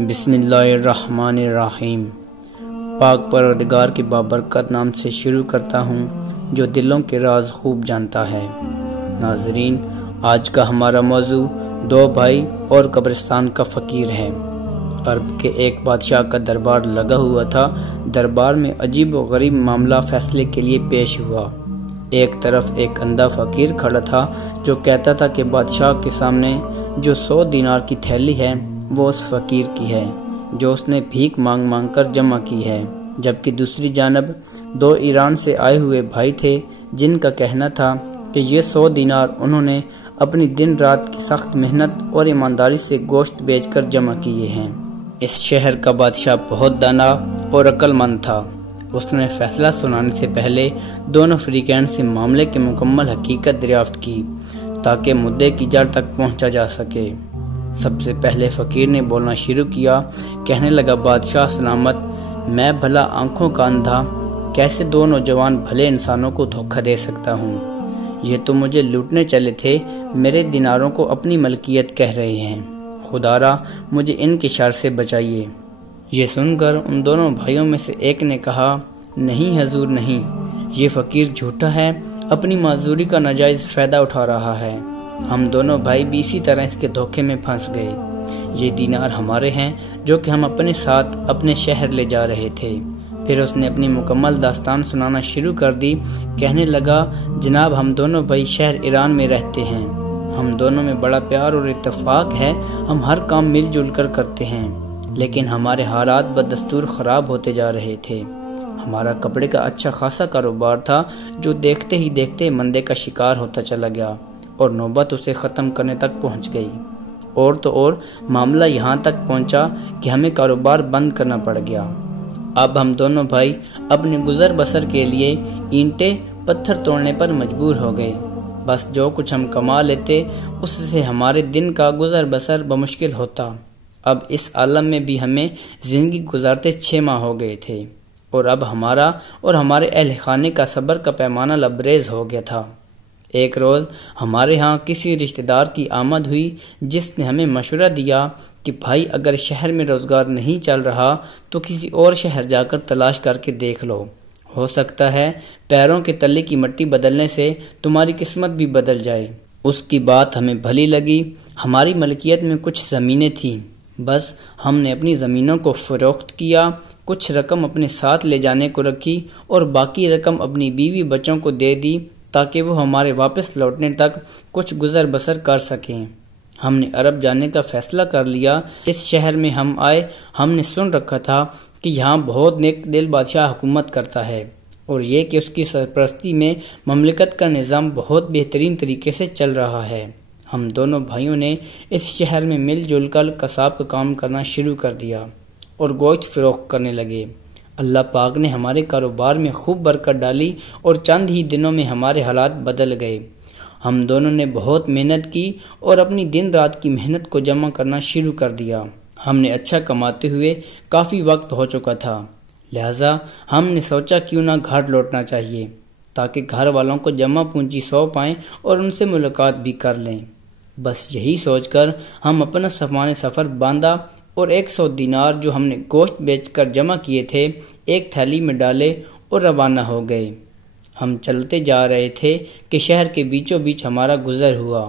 بسم اللہ الرحمن الرحیم۔ پاک پروردگار کے بابرکت نام سے شروع کرتا ہوں جو دلوں کے راز خوب جانتا ہے۔ ناظرین، آج کا ہمارا موضوع دو بھائی اور قبرستان کا فقیر ہے۔ عرب کے ایک بادشاہ کا دربار لگا ہوا تھا۔ دربار میں عجیب و غریب معاملہ فیصلے کے لیے پیش ہوا۔ ایک طرف ایک اندھا فقیر کھڑا تھا جو کہتا تھا کہ بادشاہ کے سامنے جو 100 دینار کی تھیلی ہے وہ اس فقیر کی ہے جو اس نے بھیک مانگ مانگ کر جمع کی ہے، جبکہ دوسری جانب 2 ایران سے آئے ہوئے بھائی تھے جن کا کہنا تھا کہ یہ 100 دینار انہوں نے اپنی دن رات کی سخت محنت اور ایمانداری سے گوشت بیچ کر جمع کیے ہیں۔ اس شہر کا بادشاہ بہت دانا اور عقل مند تھا۔ اس نے فیصلہ سنانے سے پہلے دونوں فریقین سے معاملے کی مکمل حقیقت دریافت کی تاکہ مدعے کی جڑ تک پہنچا جا سکے۔ سب سے پہلے فقیر نے بولنا شروع کیا، کہنے لگا، بادشاہ سلامت، میں بھلا آنکھوں کا اندھا کیسے 2 نوجوان بھلے انسانوں کو دھوکہ دے سکتا ہوں؟ یہ تو مجھے لوٹنے چلے تھے، میرے دیناروں کو اپنی ملکیت کہہ رہے ہیں، خدا را مجھے ان کے شر سے بچائیے۔ یہ سن کر ان دونوں بھائیوں میں سے ایک نے کہا، نہیں حضور نہیں، یہ فقیر جھوٹا ہے، اپنی معذوری کا ناجائز فائدہ اٹھا رہا ہے۔ ہم دونوں بھائی بھی اسی طرح اس کے دھوکے میں پھنس گئے۔ یہ دینار ہمارے ہیں جو کہ ہم اپنے ساتھ اپنے شہر لے جا رہے تھے۔ پھر اس نے اپنی مکمل داستان سنانا شروع کر دی، کہنے لگا، جناب ہم دونوں بھائی شہر ایران میں رہتے ہیں، ہم دونوں میں بڑا پیار اور اتفاق ہے، ہم ہر کام مل جل کر کرتے ہیں، لیکن ہمارے حالات بدستور خراب ہوتے جا رہے تھے۔ ہمارا کپڑے کا اچھا خاصا کاروبار تھا جو دیکھتے ہی دیکھتے مندے کا شکار ہوتا چلا گیا اور نوبت اسے ختم کرنے تک پہنچ گئی۔ اور تو اور معاملہ یہاں تک پہنچا کہ ہمیں کاروبار بند کرنا پڑ گیا۔ اب ہم دونوں بھائی اپنے گزر بسر کے لیے اینٹیں پتھر توڑنے پر مجبور ہو گئے۔ بس جو کچھ ہم کما لیتے اس سے ہمارے دن کا گزر بسر بمشکل ہوتا۔ اب اس عالم میں بھی ہمیں زندگی گزارتے 6 ماہ ہو گئے تھے اور اب ہمارا اور ہمارے اہل خانے کا صبر کا پیمانہ لبریز ہو گیا تھا۔ ایک روز ہمارے ہاں کسی رشتہ دار کی آمد ہوئی جس نے ہمیں مشورہ دیا کہ بھائی اگر شہر میں روزگار نہیں چل رہا تو کسی اور شہر جا کر تلاش کر کے دیکھ لو، ہو سکتا ہے پیروں کے تلے کی مٹی بدلنے سے تمہاری قسمت بھی بدل جائے۔ اس کی بات ہمیں بھلی لگی۔ ہماری ملکیت میں کچھ زمینیں تھیں، بس ہم نے اپنی زمینوں کو فروخت کیا، کچھ رقم اپنے ساتھ لے جانے کو رکھی اور باقی رقم اپنی بیوی بچوں کو دے دی تاکہ وہ ہمارے واپس لوٹنے تک کچھ گزر بسر کر سکیں۔ ہم نے عرب جانے کا فیصلہ کر لیا۔ اس شہر میں ہم آئے، ہم نے سن رکھا تھا کہ یہاں بہت نیک دل بادشاہ حکومت کرتا ہے اور یہ کہ اس کی سرپرستی میں مملکت کا نظام بہت بہترین طریقے سے چل رہا ہے۔ ہم دونوں بھائیوں نے اس شہر میں مل جل کر قصاب کا کام کرنا شروع کر دیا اور گوشت فروخت کرنے لگے۔ اللہ پاک نے ہمارے کاروبار میں خوب برکت ڈالی اور چند ہی دنوں میں ہمارے حالات بدل گئے۔ ہم دونوں نے بہت محنت کی اور اپنی دن رات کی محنت کو جمع کرنا شروع کر دیا۔ ہم نے اچھا کماتے ہوئے کافی وقت ہو چکا تھا، لہذا ہم نے سوچا کیوں نہ گھر لوٹنا چاہیے تاکہ گھر والوں کو جمع پونجی سونپ پائیں اور ان سے ملاقات بھی کر لیں۔ بس یہی سوچ کر ہم اپنا سامان سفر باندھا اور 100 دینار جو ہم نے گوشت بیچ کر جمع کیے تھے ایک تھیلی میں ڈالے اور روانہ ہو گئے۔ ہم چلتے جا رہے تھے کہ شہر کے بیچوں بیچ ہمارا گزر ہوا۔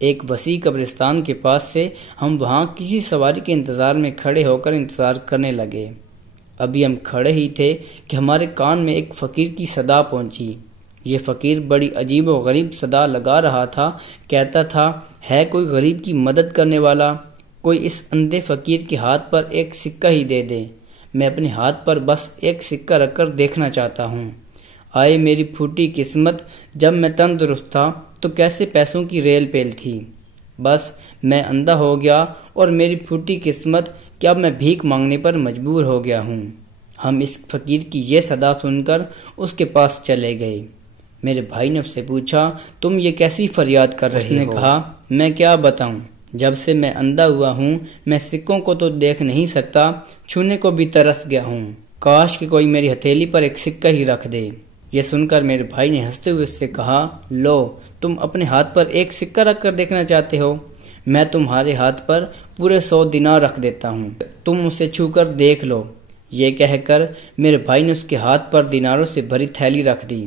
ایک وسیع قبرستان کے پاس سے ہم وہاں کسی سواری کے انتظار میں کھڑے ہو کر انتظار کرنے لگے۔ ابھی ہم کھڑے ہی تھے کہ ہمارے کان میں ایک فقیر کی صدا پہنچی۔ یہ فقیر بڑی عجیب و غریب صدا لگا رہا تھا، کہتا تھا، ہے کوئی غریب کی مدد کرنے والا؟ کوئی اس اندھے فقیر کے ہاتھ پر ایک سکہ ہی دے دے، میں اپنے ہاتھ پر بس ایک سکہ رکھ کر دیکھنا چاہتا ہوں۔ آئے میری پھوٹی قسمت، جب میں تندرست تھا تو کیسے پیسوں کی ریل پیل تھی، بس میں اندھا ہو گیا اور میری پھوٹی قسمت کہ اب میں بھیک مانگنے پر مجبور ہو گیا ہوں۔ ہم اس فقیر کی یہ صدا سن کر اس کے پاس چلے گئے۔ میرے بھائی نے اس سے پوچھا، تم یہ کیسی فریاد کر رہے ہو؟ اس نے کہا، میں کیا بتاؤں، جب سے میں اندھا ہوا ہوں میں سکوں کو تو دیکھ نہیں سکتا، چھونے کو بھی ترس گیا ہوں، کاش کہ کوئی میری ہتھیلی پر ایک سکہ ہی رکھ دے۔ یہ سن کر میرے بھائی نے ہنستے ہوئے اس سے کہا، لو تم اپنے ہاتھ پر ایک سکہ رکھ کر دیکھنا چاہتے ہو، میں تمہارے ہاتھ پر پورے 100 دینار رکھ دیتا ہوں، تم اسے چھو کر دیکھ لو۔ یہ کہہ کر میرے بھائی نے اس کے ہاتھ پر دیناروں سے بھری تھیلی رکھ دی۔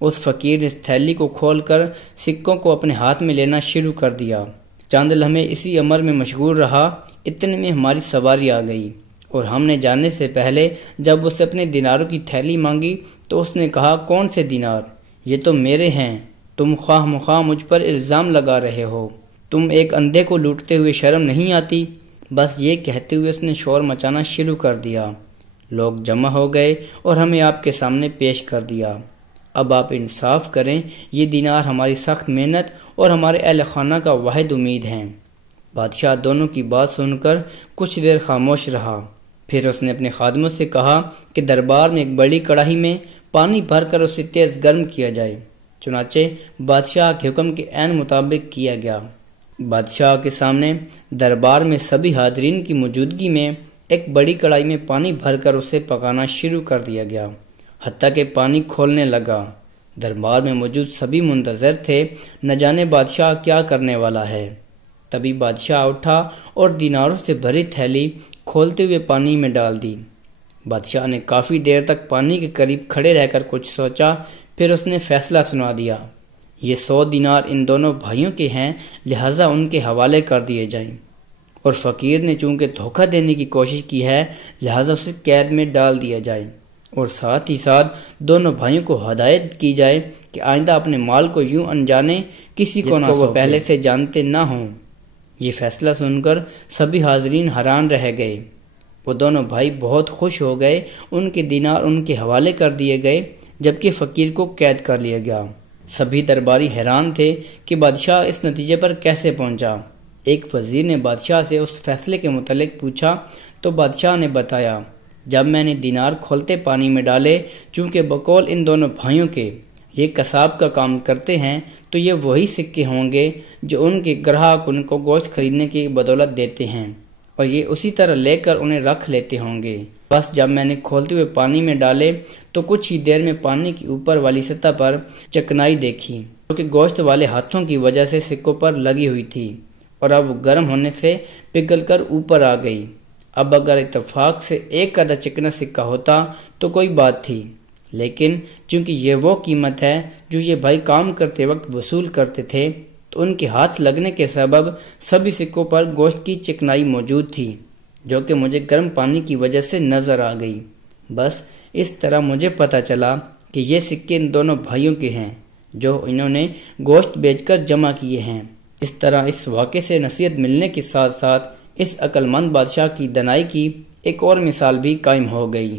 اس فقیر نے اس تھیلی کو کھول کر سکوں کو اپنے ہاتھ میں لینا شروع کر دیا۔ چند لمحے اسی امر میں مشغول رہا، اتنے میں ہماری سواری آ گئی، اور ہم نے جانے سے پہلے جب اس سے اپنے دیناروں کی تھیلی مانگی تو اس نے کہا، کون سے دینار؟ یہ تو میرے ہیں، تم خواہ مخواہ مجھ پر الزام لگا رہے ہو۔ تم ایک اندھے کو لوٹتے ہوئے شرم نہیں آتی؟ بس یہ کہتے ہوئے اس نے شور مچانا شروع کر دیا۔ لوگ جمع ہو گئے اور ہمیں آپ کے سامنے پیش کر دیا۔ اب آپ انصاف کریں، یہ دینار ہماری سخت محنت اور ہمارے اہل خانہ کا واحد امید ہیں۔ بادشاہ دونوں کی بات سن کر کچھ دیر خاموش رہا، پھر اس نے اپنے خادموں سے کہا کہ دربار میں ایک بڑی کڑاہی میں پانی بھر کر اسے تیز گرم کیا جائے۔ چنانچہ بادشاہ کے حکم کے عین مطابق کیا گیا۔ بادشاہ کے سامنے دربار میں سبھی حاضرین کی موجودگی میں ایک بڑی کڑائی میں پانی بھر کر اسے پکانا شروع کر دیا گیا، حتیٰ کہ پانی کھولنے لگا۔ دربار میں موجود سبھی منتظر تھے، نہ جانے بادشاہ کیا کرنے والا ہے۔ تبھی بادشاہ اٹھا اور دیناروں سے بھری تھیلی کھولتے ہوئے پانی میں ڈال دی۔ بادشاہ نے کافی دیر تک پانی کے قریب کھڑے رہ کر کچھ سوچا، پھر اس نے فیصلہ سنا دیا، یہ 100 دینار ان دونوں بھائیوں کے ہیں، لہٰذا ان کے حوالے کر دیے جائیں، اور فقیر نے چونکہ دھوکہ دینے کی کوشش کی ہے لہٰذا اسے قید میں ڈال دیا جائے، اور ساتھ ہی ساتھ دونوں بھائیوں کو ہدایت کی جائے کہ آئندہ اپنے مال کو یوں انجانے کسی کو نہ وہ پہلے سے جانتے نہ ہوں۔ یہ فیصلہ سن کر سبھی حاضرین حیران رہ گئے۔ وہ دونوں بھائی بہت خوش ہو گئے، ان کے دینار ان کے حوالے کر دیے گئے، جبکہ فقیر کو قید کر لیا گیا۔ سبھی درباری حیران تھے کہ بادشاہ اس نتیجے پر کیسے پہنچا۔ ایک وزیر نے بادشاہ سے اس فیصلے کے متعلق پوچھا تو بادشاہ نے بتایا، جب میں نے دینار کھولتے پانی میں ڈالے، چونکہ بقول ان دونوں بھائیوں کے یہ قصاب کا کام کرتے ہیں، تو یہ وہی سکے ہوں گے جو ان کے گراہک ان کو گوشت خریدنے کی بدولت دیتے ہیں، اور یہ اسی طرح لے کر انہیں رکھ لیتے ہوں گے۔ بس جب میں نے کھولتے ہوئے پانی میں ڈالے تو کچھ ہی دیر میں پانی کی اوپر والی سطح پر چکنائی دیکھی، جو کہ گوشت والے ہاتھوں کی وجہ سے سکوں پر لگی ہوئی تھی، اور اب وہ گرم ہونے سے پگھل کر اوپر آ گئی۔ اب اگر اتفاق سے ایک آدھا چکنا سکہ ہوتا تو کوئی بات تھی، لیکن چونکہ یہ وہ قیمت ہے جو یہ بھائی کام کرتے وقت وصول کرتے تھے، تو ان کے ہاتھ لگنے کے سبب سبھی سکوں پر گوشت کی چکنائی موجود تھی، جو کہ مجھے گرم پانی کی وجہ سے نظر آ گئی۔ بس اس طرح مجھے پتہ چلا کہ یہ سکے ان دونوں بھائیوں کے ہیں جو انہوں نے گوشت بیچ کر جمع کیے ہیں۔ اس طرح اس واقعے سے نصیحت ملنے کے ساتھ ساتھ اس عقل مند بادشاہ کی دانائی کی ایک اور مثال بھی قائم ہو گئی۔